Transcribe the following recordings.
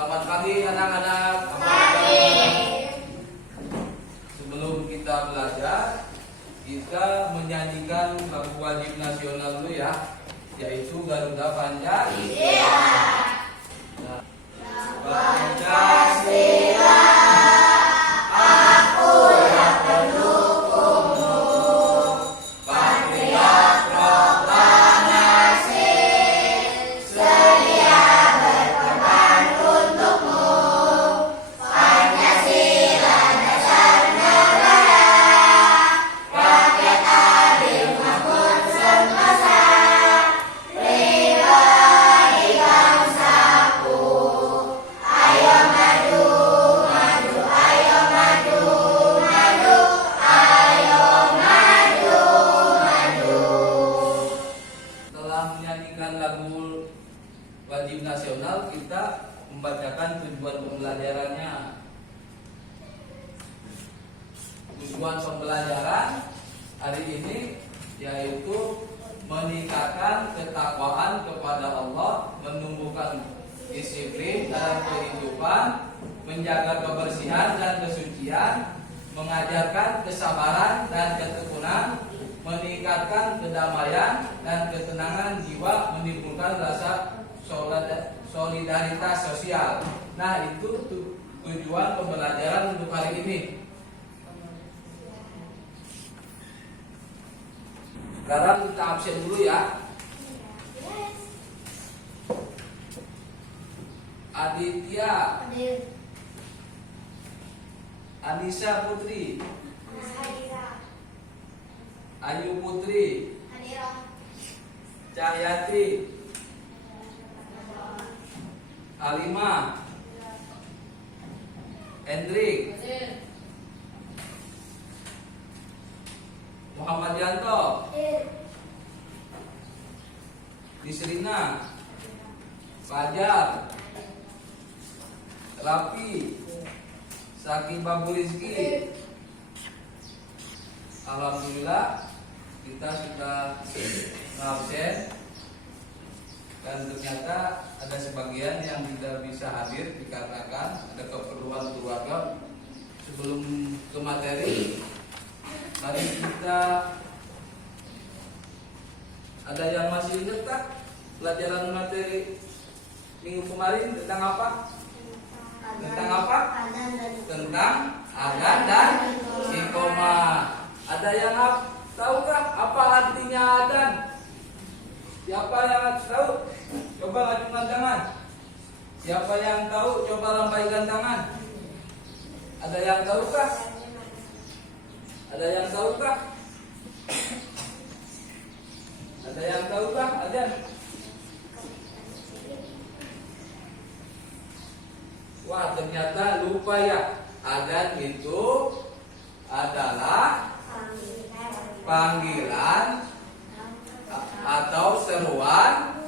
Selamat pagi anak-anak. Sebelum kita belajar, kita menyanyikan lagu wajib nasional dulu ya, yaitu Garuda Pancasila. Pancasila, aku yang pendukungmu, patriot proklamasi, sedia berkorban untukmu. Pancasila dasar negara, rakyat adil makmur sentosa, pribadi bangsaku. Ayo maju, maju, ayo maju, maju, ayo maju, maju. Setelah menyanyikan lagu wajib nasional, kita membacakan tujuan pembelajarannya. Tujuan pembelajaran hari ini yaitu meningkatkan ketakwaan kepada Allah, menumbuhkan disiplin dalam kehidupan, menjaga kebersihan dan kesucian, mengajarkan kesabaran dan ketekunan, meningkatkan kedamaian dan ketenangan jiwa, menimbulkan rasa solidaritas sosial. Nah, itu tujuan pembelajaran untuk hari ini. Sekarang kita absen dulu ya. Aditya, Anissa Putri, Ayu Putri, Cahyati, Halimah, Hendrik, Muhammad Yanto, Disrina, Fajar, Rapi, Saki Babu Rizki. Alhamdulillah kita sudah absen, dan ternyata ada sebagian yang tidak bisa hadir dikarenakan ada keperluan keluarga. Sebelum ke materi, mari kita, ada yang masih ingat tak pelajaran materi minggu kemarin tentang apa? Tentang apa? Tentang adzan dan iqamah. Ada yang tahukah apa artinya adzan? Siapa yang tahu? Coba lambaikan tangan. Siapa yang tahu? Coba lambaikan tangan. Ada yang tahukah? Ada yang tahukah? Ada yang tahukah adzan? Wah, ternyata lupa ya. Adzan itu adalah panggilan atau seruan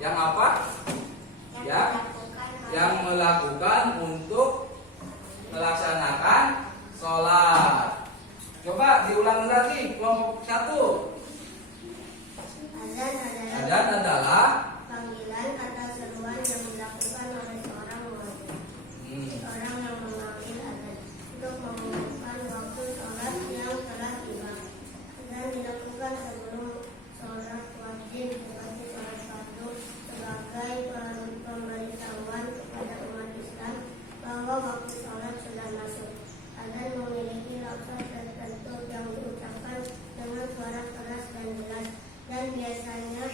yang apa? Yang melakukan untuk melaksanakan sholat. Coba diulang lagi kelompok 1. Adzan adalah panggilan atau seruan yang dilakukan oleh seorang muadzin, orang yang memanggil adzan untuk mengumumkan waktu sholat yang telah tiba, dan dilakukan sebelum sholat wajib seperti sholat fardu, sebagai pemberitahuan kepada umat Islam bahwa waktu sholat sudah masuk. Adzan memiliki lafaz tertentu yang diucapkan dengan suara keras dan jelas, dan biasanya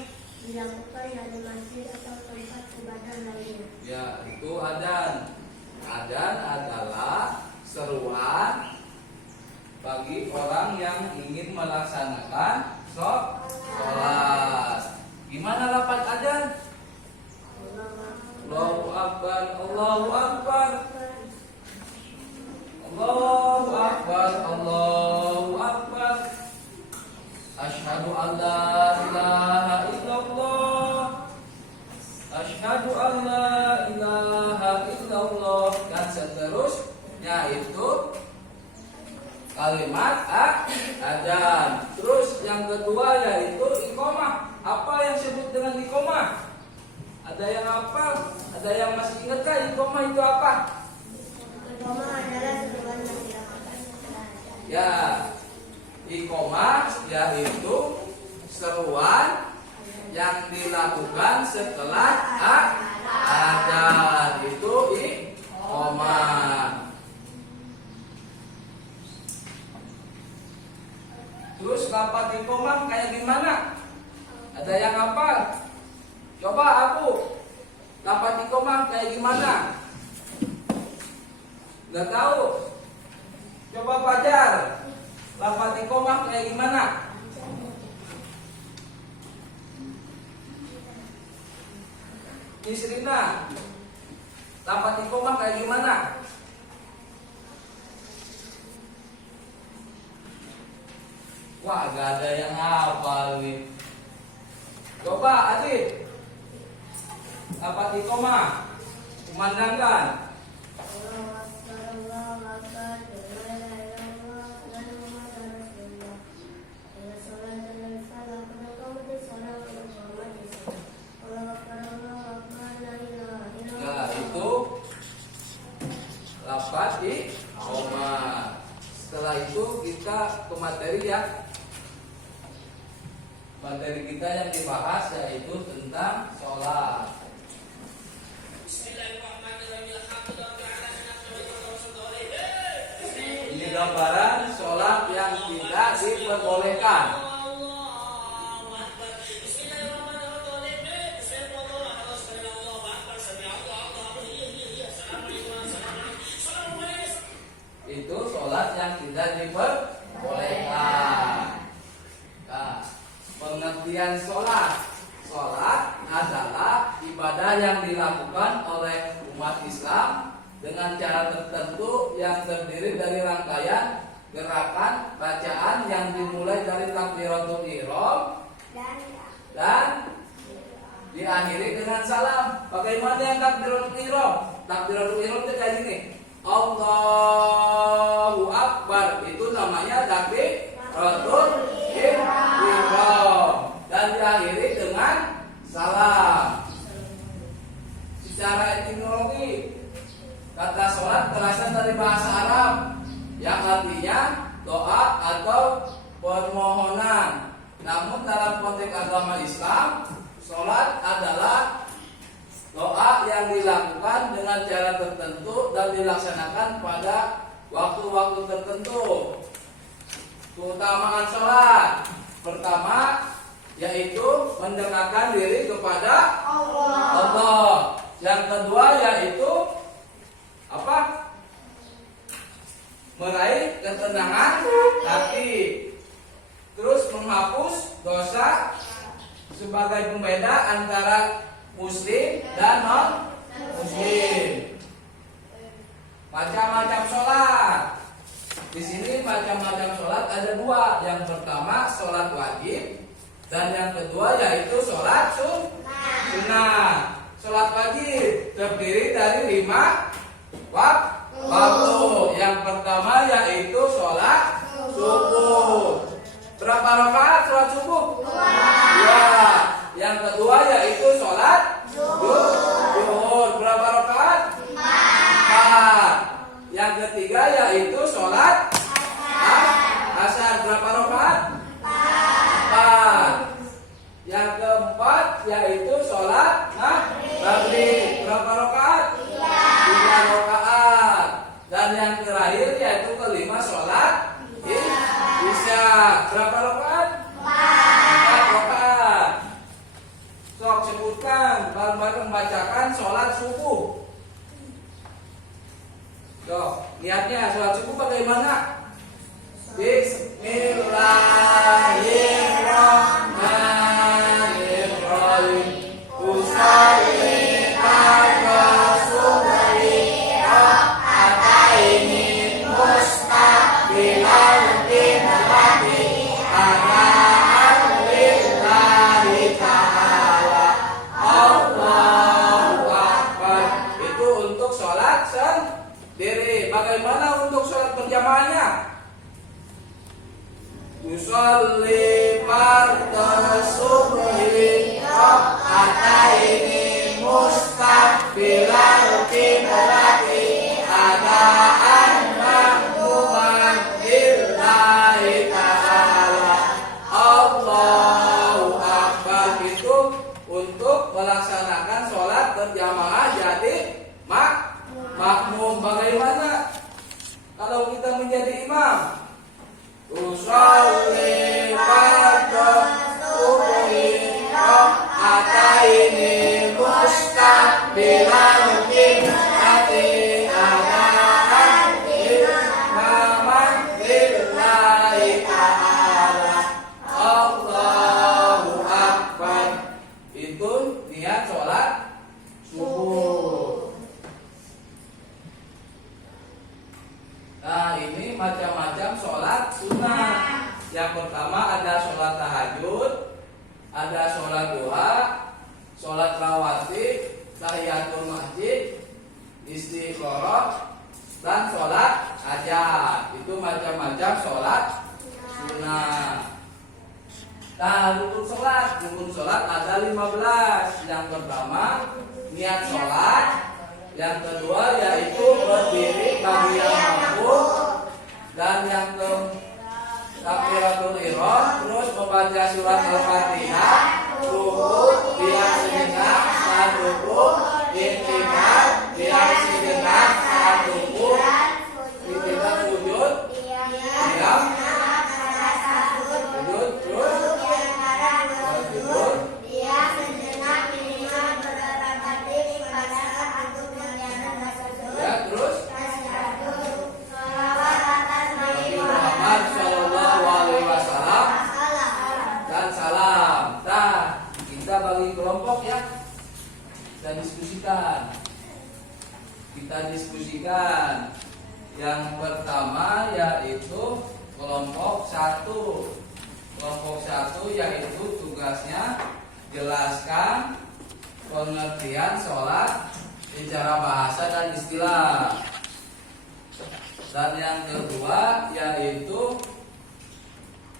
dilakukan dari masjid atau tempat ibadah lainnya. ya, itu adzan. Adzan adalah seruan bagi orang yang ingin melaksanakan sholat. Gimana lafaz adzan? Allahu Akbar, Allahu Akbar, Allahu Akbar, Allahu Akbar. Asyhadu an la ilaha illallah, asyhadu an la ilaha illallah, dan seterusnya itu kalimat adzan. Terus yang kedua yaitu iqamah. Apa yang disebut dengan iqamah? Ada yang hafal? Ada yang masih ingat kan iqomah itu apa? Iqomah adalah seruan yang dilakukan setelah azan. Ya, iqomah yaitu seruan yang dilakukan setelah azan. Itu iqomah. Terus lafaz iqomah kayak gimana? Ada yang hafal? Coba aku. Lafaz iqomah kayak gimana? Gak tahu? Coba Fajar. Lafaz iqomah kayak gimana? Isrina. Lafaz iqomah kayak gimana? Wah, gak ada yang hafal nih. Coba Adit. Lafaz iqomah. Kumandangkan. Nah, itu lafaz iqomah. Setelah itu kita ke materi ya. Materi kita yang dibahas yaitu tentang sholat. Ini gambaran sholat yang tidak diperbolehkan. Itu sholat yang tidak diperbolehkan. Nah, pengertian sholat. Sholat adalah ibadah yang dilakukan oleh umat Islam dengan cara tertentu yang terdiri dari rangkaian gerakan bacaan yang dimulai dari takbiratul ihram dan diakhiri dengan salam. Bagaimana yang takbiratul ihram? Takbiratul ihram itu kayak gini. Allahu Akbar, itu namanya takbiratul ihram dan diakhiri dengan salam. Secara etimologi, kata sholat berasal dari bahasa Arab yang artinya doa atau permohonan. Namun dalam konteks agama Islam, sholat adalah doa yang dilakukan dengan cara tertentu dan dilaksanakan pada waktu-waktu tertentu. Keutamaan sholat pertama yaitu mendekatkan diri kepada Allah. Yang kedua yaitu apa? Meraih ketenangan hati. Terus menghapus dosa sebagai pembeda antara muslim dan non muslim. Macam-macam sholat. Di sini macam-macam sholat ada dua. Yang pertama sholat wajib dan yang kedua yaitu sholat sunnah. Sholat wajib terdiri dari 5 waktu. Yang pertama yaitu sholat subuh. Berapa rakaat sholat subuh? 2. Yang kedua yaitu sholat zuhur. Berapa rakaat? 4. Yang ketiga yaitu sholat asar. Berapa rakaat? 4. Yang keempat yaitu sholat maghrib. Berapa rakaat? 3 rakaat. Dan yang terakhir yaitu kelima sholat isya. Berapa rakaat? 4 rakaat. Sok sebutkan, bareng-bareng bacakan sholat subuh. Sok, niatnya sholat subuh bagaimana? Bismillahirrahmanirrahim. Usolli fardhu subhi raka'ataini mustaqbilal qiblati adaan lillahi ta'ala. Allahu Akbar. Itu untuk sholat sendiri. Bagaimana untuk sholat berjamaahnya? Usolli fardhu subhi raka'ataini bilal kiblati adaan makmuman lillahi ta'ala. Allahu Akbar itu untuk melaksanakan sholat berjamaah jadi makmum. Bagaimana kalau kita menjadi imam? Usolli fardhu subhi rak'ataini mustaqbilal qiblati adaan imaman lillahi ta'ala. Allahu Akbar itu niat sholat subuh. Nah, ini macam-macam sholat sunnah. Yang pertama ada sholat tahajud, ada sholat duha, sholat rawatib, tahiyatul masjid, istikharah, dan sholat hajat. Itu macam-macam sholat sunnah. Nah, rukun sholat ada 15. Yang pertama niat sholat. Yang kedua yaitu berdiri bagi yang mampu, dan yang ke takbiratul ihram, terus membaca surat Al-Fatihah, ruku biar sejenak saat ruku, intiqal biar sejenak saat ruku, intiqal sujud, diam, sujud terus sujud. Kelompok ya, kita diskusikan. Yang pertama yaitu kelompok 1. Kelompok 1 yaitu tugasnya jelaskan pengertian sholat secara bahasa dan istilah. Dan yang kedua yaitu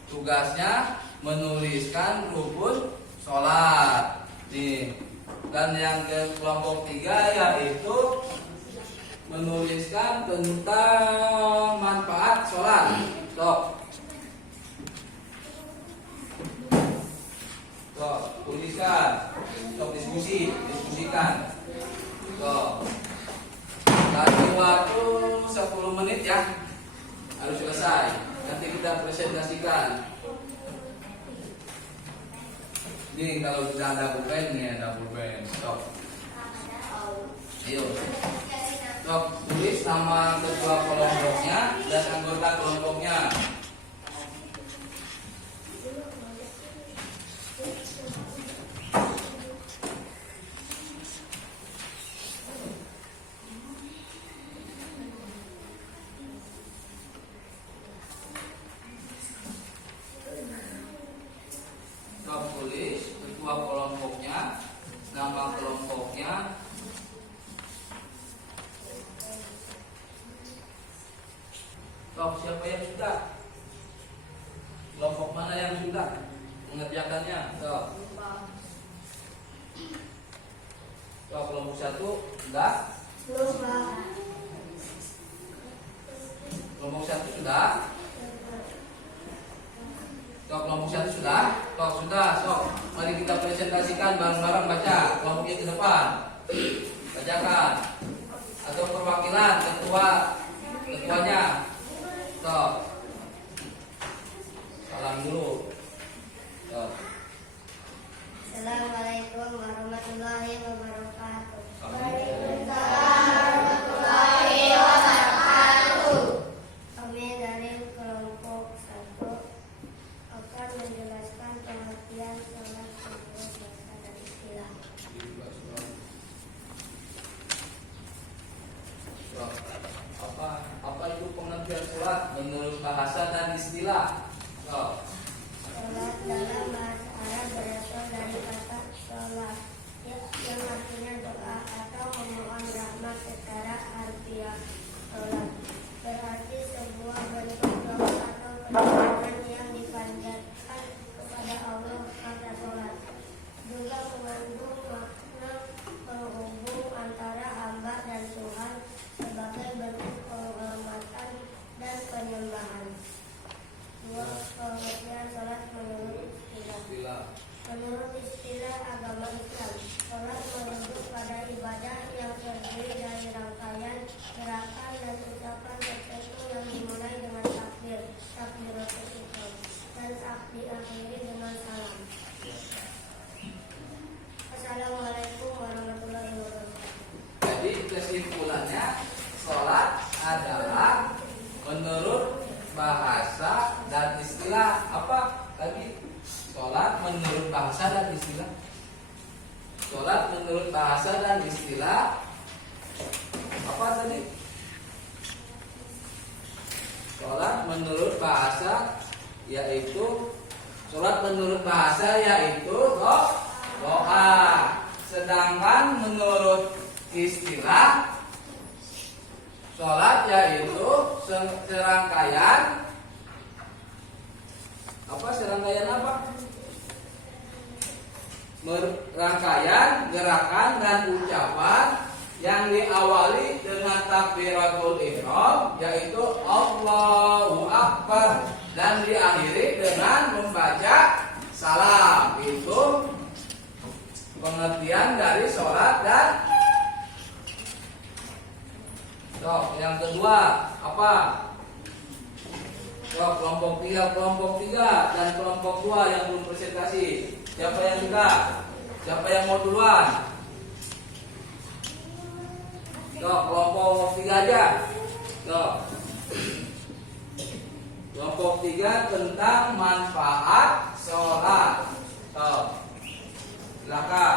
tugasnya menuliskan rukun sholat. Dan yang ke kelompok 3 yaitu menuliskan tentang manfaat sholat. Tuliskan. Diskusikan. Kasih waktu 10 menit ya. Harus selesai. Nanti kita presentasikan. Ini kalau sudah ada pulpen nih, ada pulpen. Stop. Ayo. Stop. Tulis nama ketua kelompoknya dan anggota kelompoknya. Tulis ketua kelompoknya, nama kelompoknya, siapa yang sudah? Kelompok mana yang sudah mengerjakannya? Kelompok 1 sudah? Kelompok 1 sudah? Kelompok 1 sudah? Sudah. Mari kita presentasikan bareng-bareng, baca. Kelompoknya ke depan. Bacakan. Atau perwakilan ketuanya. Salam dulu. Assalamualaikum warahmatullahi wabarakatuh. Waalaikumsalam. Kami dari kelompok 1 akan menjelaskan pengertian sholat subuh bahasa dan istilah. menurut bahasa dan istilah. Apa tadi? Sholat menurut bahasa yaitu doa. Sedangkan menurut istilah sholat yaitu serangkaian rangkaian gerakan dan ucapan yang diawali dengan takbiratul ihram yaitu Allahu Akbar dan diakhiri dengan membaca salam. Itu pengertian dari sholat. Dan yang kedua apa? Kelompok 3 dan kelompok 2 yang belum presentasi. Siapa yang sudah? Siapa yang mau duluan? Kelompok 3 aja. Kelompok 3 tentang manfaat sholat. Silakan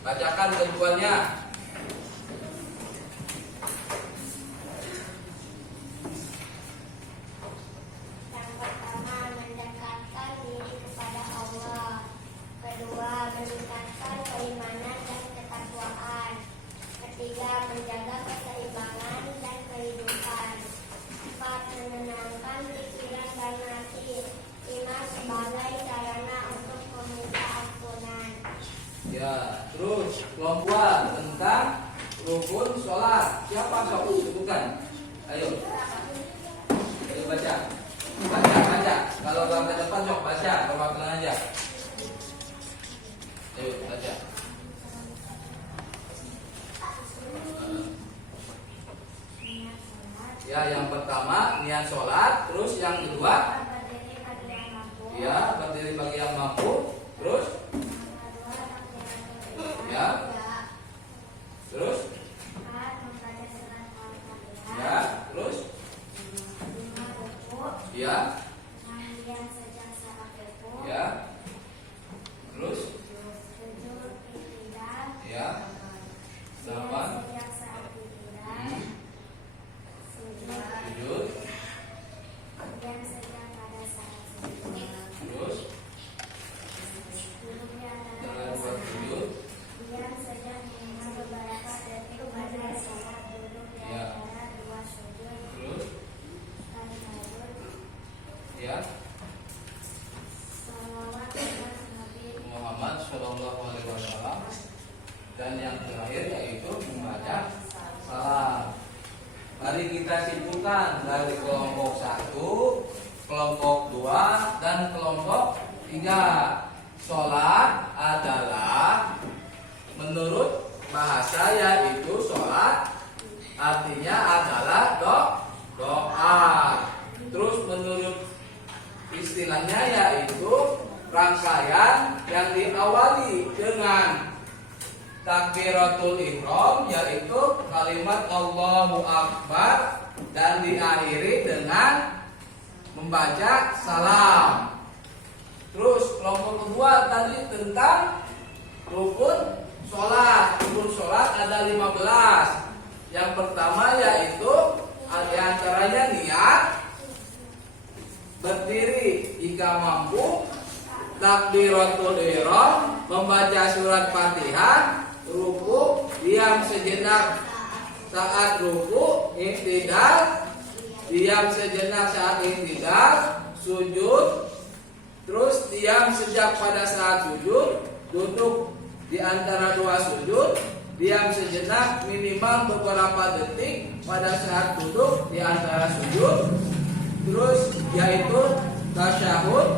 bacakan keduanya. Yang pertama, mendekatkan diri kepada Allah. Kedua, meningkatkan keimanan dan ketakwaan. Ketiga, menjaga keseimbangan dan kehidupan. 4, menenangkan pikiran dan hati. 5, sebagai sarana untuk meminta ampunan. Ya, terus kelompok tentang rukun sholat. Siapa sebutkan? Ayo baca. Kalau orang ke depan sok baca, perwakilan aja. Ayo baca. Ya, yang pertama niat sholat, terus yang kedua ya berdiri bagi yang mampu, terus ya, terus ya, terus ya, ya, terus ya, 8 sujud, terus jangan buat sujud, ya, terus ya, Muhammad Shallallahu Alaihi Wasallam. Dan yang terakhir yaitu membaca salam. Mari kita simpulkan dari kelompok 1, kelompok 2, dan kelompok 3. Sholat adalah menurut bahasa yaitu sholat artinya adalah doa. Terus menurut istilahnya yaitu rangkaian yang diawali dengan takbiratul ihram yaitu kalimat Allahu Akbar dan diakhiri dengan membaca salam. Terus kelompok kedua tadi tentang rukun sholat. Rukun sholat ada 15. Yang pertama yaitu diantaranya niat, berdiri jika mampu, takbiratul ihram, membaca surat Fatihah, ruku, diam sejenak saat ruku, i'tidal, diam sejenak saat i'tidal, sujud, terus diam sejak pada saat sujud, duduk di antara dua sujud, diam sejenak minimal beberapa detik pada saat duduk di antara sujud, terus yaitu tasyahud,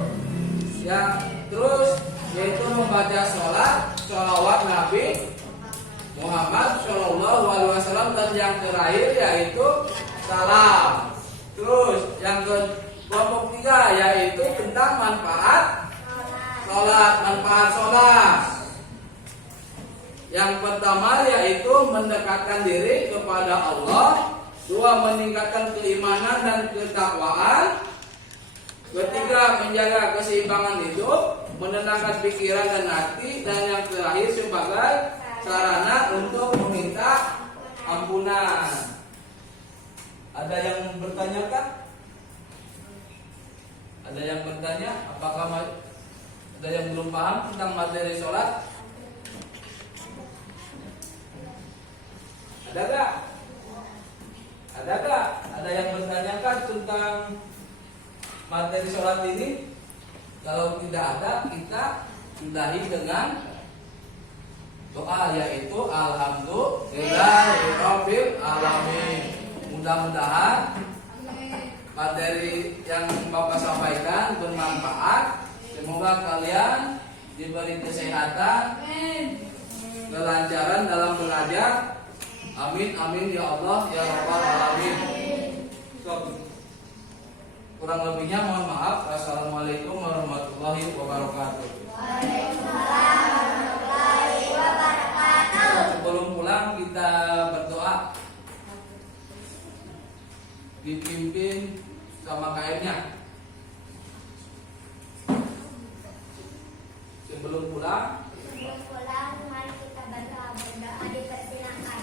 yang terus yaitu membaca sholawat Nabi Muhammad Shallallahu Alaihi Wasallam, dan yang terakhir yaitu salam. Terus yang kelompok 3 yaitu tentang manfaat sholat. Yang pertama yaitu mendekatkan diri kepada Allah. 2, meningkatkan keimanan dan ketakwaan. 3, menjaga keseimbangan hidup, menenangkan pikiran dan hati. Dan yang terakhir sebagai sarana untuk meminta ampunan. Ada yang bertanya kah? Ada yang bertanya? Apakah ada yang belum paham tentang materi sholat? Ada gak? Ada gak? Ada yang bertanyakan tentang materi sholat ini? Kalau tidak ada, kita sudahi dengan doa, yaitu Alhamdulillahirabbil alamin. Mudah-mudahan materi yang Bapak sampaikan bermanfaat. Semoga kalian diberi kesehatan, kelancaran dalam belajar. Amin amin ya Allah ya rabbal alamin. Kurang lebihnya mohon maaf. Assalamualaikum warahmatullahi wabarakatuh. Waalaikumsalam warahmatullahi wabarakatuh. Sebelum pulang kita berdoa, dipimpin sama KM-nya. Sebelum pulang, Mari kita berdoa dipersilakan.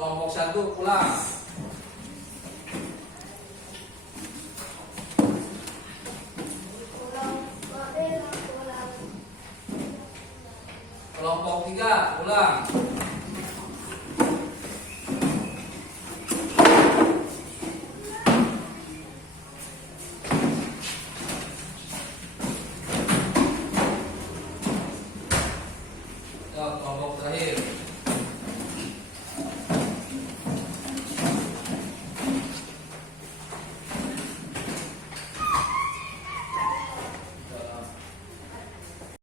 kelompok 1 pulang. Kelompok 3 pulang.